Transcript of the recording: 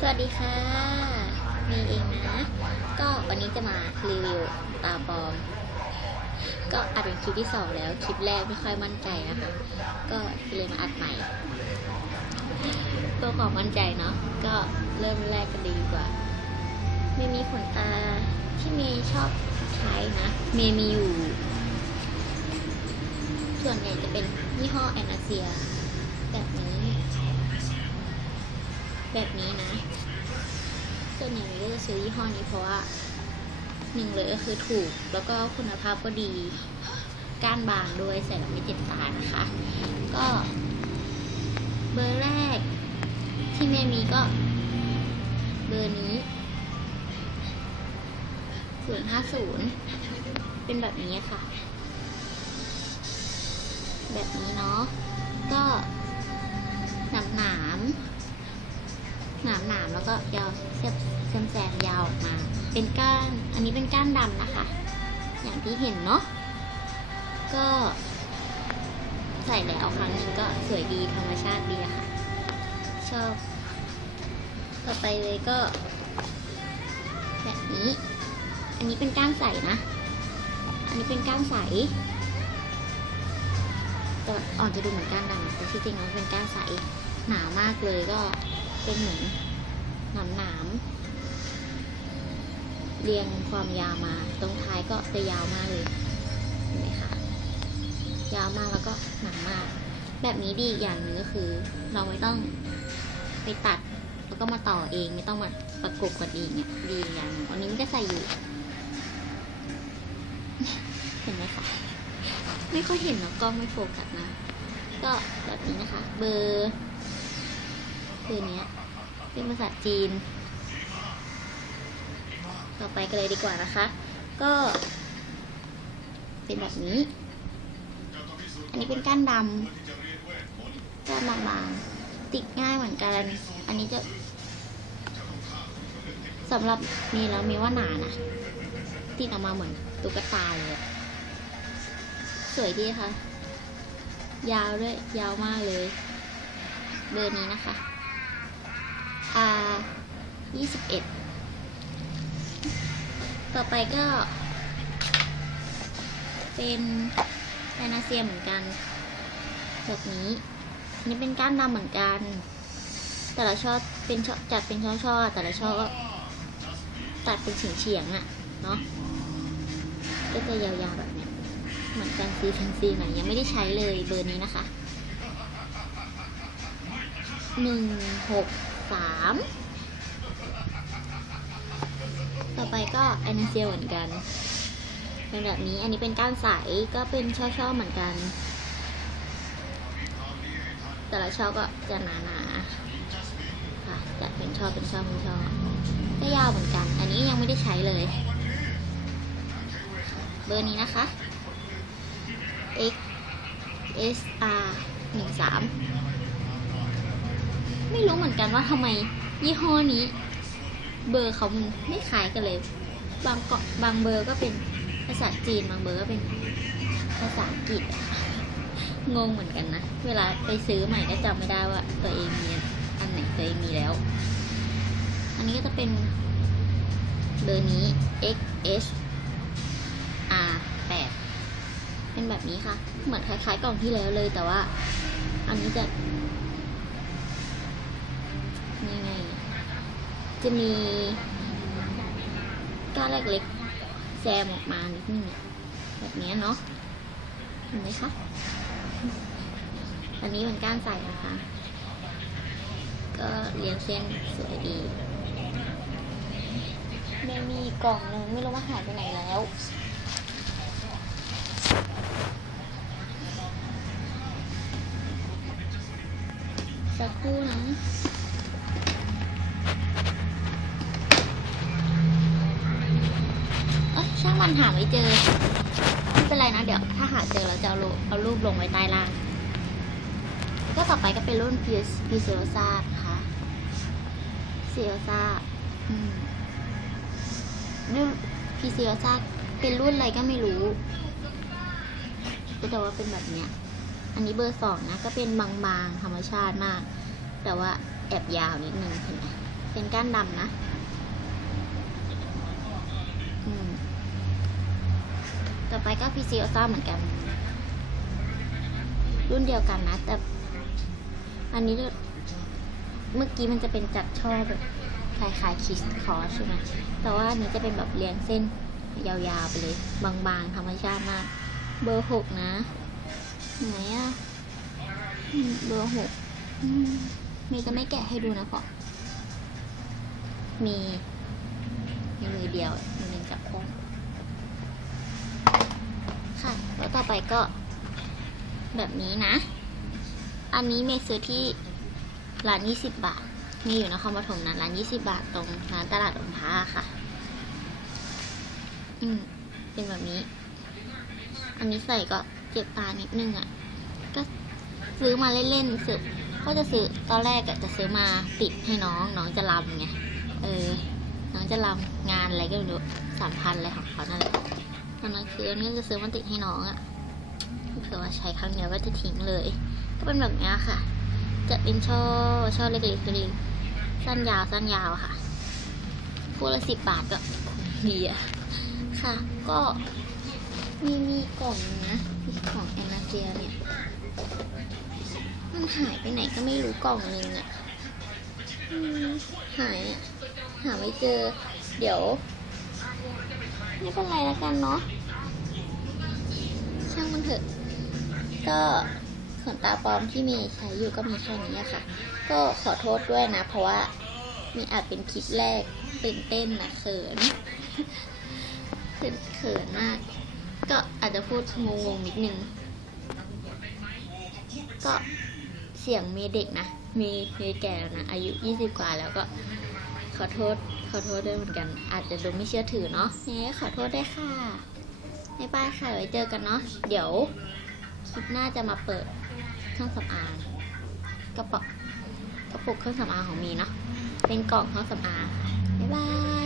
สวัสดีค่ะ มีเองนะ ก็วันนี้จะมารีวิวตาปลอม ก็อัดเป็นคลิปที่สองแล้ว คลิปแรกไม่ค่อยมั่นใจนะคะ ก็เลยมาอัดใหม่ตัวของมั่นใจเนาะ ก็เริ่มแรกกันดีกว่า เมมีขนตาที่เมย์ชอบใช้นะ เมย์มีอยู่ ส่วนใหญ่จะเป็นยี่ห้อแอนาเซีย แบบนี้ แบบนี้นะ ส่วนใหญ่เมย์ก็จะซื้อยี่ห้อนี้เพราะว่าหนึ่งเลยก็คือถูกแล้วก็คุณภาพก็ดี ก้านบางด้วยใส่แล้วไม่เจ็บตานะคะ ก็ เบอร์แรกที่เมย์มีก็ เบอร์นี้050เป็นแบบนี้ค่ะ แบบนี้เนาะก็ หนามหนามๆแล้วก็ยาวเสียบแซมแซมยาวออกมา เป็นก้าน อันนี้เป็นก้านดำนะคะ อย่างที่เห็นเนาะ ก็ใส่แล้วครั้งนึงก็สวยดีธรรมชาติดีะค่ะ ชอบ ต่อไปเลยก็ แบบนี้ อันนี้เป็นก้านใสนะ อันนี้เป็นก้านใสแต่อ่อนจะดูเหมือนก้านดำแต่ที่จริงแล้วเป็นก้านใสหนามากเลยก็ เป็นเหมือนหนามหนามๆเรียงความยาวมา ตรงท้ายก็จะยาวมากเลยเห็นไหมคะยาวมากแล้วก็หนามมาก แบบนี้ดีอีกอย่างหนึ่งก็คือ เราไม่ต้องไปตัด แล้วก็มาต่อเองไม่ต้องมาประกบกันเองเนี่ยดีอย่างนึงอันนี้มันก็ใส่อยู่ เห็นไหมคะไม่ค่อยเห็นเนอะกล้องไม่โฟกัสนะ ก็แบบนี้นะคะ เบอร์ เบอเนี้ยเป็นภาษาจีน ต่อไปกันเลยดีกว่านะคะ ก็ เป็นแบบนี้ อันนี้เป็นก้านดำก้านบางๆติดง่ายเหมือนกัน อันนี้จะสำหรับมีแล้วมีว่าหนานะติดออกมาเหมือนตุ๊กตาเลยสวยดีค่ะ ยาวด้วย ยาวมากเลย เบอร์นี้นะคะ R ยี่สิบเอ็ดต่อไปก็ เป็นไดนาเซียเหมือนกัน แบบนี้อันนี้เป็นก้านดำเหมือนกัน แต่ละช่อเป็นช่อจัดเป็นช่อๆแต่ละช่อก็ตัดเป็นเฉียงๆอะเนาะก็จะยาวๆแบบเนี้ยเหมือนกันซีแฟนซีหน่อยยังไม่ได้ใช้เลยเบอร์นี้นะคะหนึ่งหก สามต่อไปก็แอนนเซียเหมือนกันเป็นแบบนี้อันนี้เป็นก้านใสก็เป็นช่อๆเหมือนกัน แต่ละช่อก็จะหนาๆค่ะจัดเป็นช่อเป็นช่อเป็นช่อก็ยาวเหมือนกัน อันนี้ยังไม่ได้ใช้เลย เบอร์นี้นะคะ X S R หนึ่งสาม ไม่รู้เหมือนกันว่าทำไมยี่ห้อนี้ เบอร์เขาไม่คล้ายกันเลย บางเกาะบางเบอร์ก็เป็นภาษาจีนบางเบอร์ก็เป็นภาษาอังกฤษอะงงเหมือนกันนะ เวลาไปซื้อใหม่ก็จำไม่ได้ว่า ตัวเองมีอันไหนตัวเองมีแล้ว อันนี้ก็จะเป็นเบอร์นี้ X H R 8เป็นแบบนี้ค่ะ เหมือนคล้ายๆกล่องที่แล้วเลยแต่ว่า อันนี้จะยังไง จะมีก้านเล็กๆแซมออกมานิดนึงแบบนี้เนาะเห็นไหมคะอันนี้เป็นก้านใส่นะคะ ก็เรียงเส้นสวยดีไม่มีกล่องนึงไม่รู้ว่าหายไปไหนแล้ว มันหาไม่เจอ ไม่เป็นไรนะ เดี๋ยวถ้าหาเจอเราจะเอารูปเอารูปลงไว้ใต้ล่างก็ต่อไปก็เป็นรุ่นพีพีเซโรซาค่ะเซโรซาอืมรุ่นพีเซโรซาเป็นรุ่นอะไรก็ไม่รู้แต่ว่าเป็นแบบเนี้ย อันนี้เบอร์สองนะ ก็เป็นบางๆธรรมชาติมาก แต่ว่าแอบยาวนิดนึงเห็นไหมเป็นก้านดำนะ อืม ต่อไปก็พีซีออซ่าเหมือนกัน รุ่นเดียวกันนะ แต่ อันนี้เมื่อกี้มันจะเป็นจัดช่อแบบคล้ายๆคิสคอร์สใช่ไหมแต่ว่าอันนี้จะเป็นแบบเรียงเส้นยาวๆไปเลย บางๆธรรมชาติมาก เบอร์หกนะไหนอะเบอร์หกมีจะไม่แกะให้ดูนะเพราะมีมีมือเดียวมือหนึ่งจับโค้ง แล้วต่อไปก็แบบนี้นะ อันนี้เมย์ซื้อที่ร้านยี่สิบบาท มีอยู่นครปฐมนะร้านยี่สิบาทตรงร้านตลาดองค์พระค่ะ อืม เป็นแบบนี้ อันนี้ใส่ก็เจ็บตานิดนึงอะ่ะ ก็ซื้อมาเล่นๆซื้อก็จะซื้อตอนแรกอะจะซื้อมาติดให้น้องน้องจะรำไง เออ น้องจะรำงานอะไรก็ไม่รู้สามพันอะไรของเขานั่นแหละ ตอนนั้นคือนนี้จะซื้อมาติดให้น้องอะ่ะเผื่อว่าใช้ครั้งเดียวก็จะทิ้งเลย ก็เป็นแบบนี้ค่ะ จะเป็นช่อช่อเล็กๆเลยสั้นยาวสั้นยาวค่ะคู่ละสิบบาทก็ดีอะค่ะ ก็มีมีกล่องนะมีของแอนนาเจียเนี่ย มันหายไปไหนก็ไม่รู้กล่องนึงอะหายอะหาไม่เจอ เดี๋ยว ไม่เป็นไรแล้วกันเนาะช่างมันเถอะ ก็ขนตาปลอมที่มีใช้อยู่ก็มีแค่นี้ค่ะ ก็ขอโทษด้วยนะ เพราะว่ามีอาจเป็นคลิปแรกตื่นเต้นนะเขินเขินเขินมาก ก็อาจจะพูดงงๆนิดนึง ก็เสียงมีเด็กนะ มีมีแก่แล้วนะ อายุ 20 กว่าแล้วก็ขอโทษ อโทษด้วยเหมือนกัน อาจจะดูไม่เชื่อถือเนาะยังไงก็ขอโทษด้วยค่ะบ๊ายบายค่ะไว้เจอกันเนาะเดี๋ยวคลิปหน้าจะมาเปิดเครื่องสำอางกระป๋องกระปุกเครื่องสำอางของมีเนาะเป็นกล่องเครื่องสำอางบ๊ายบาย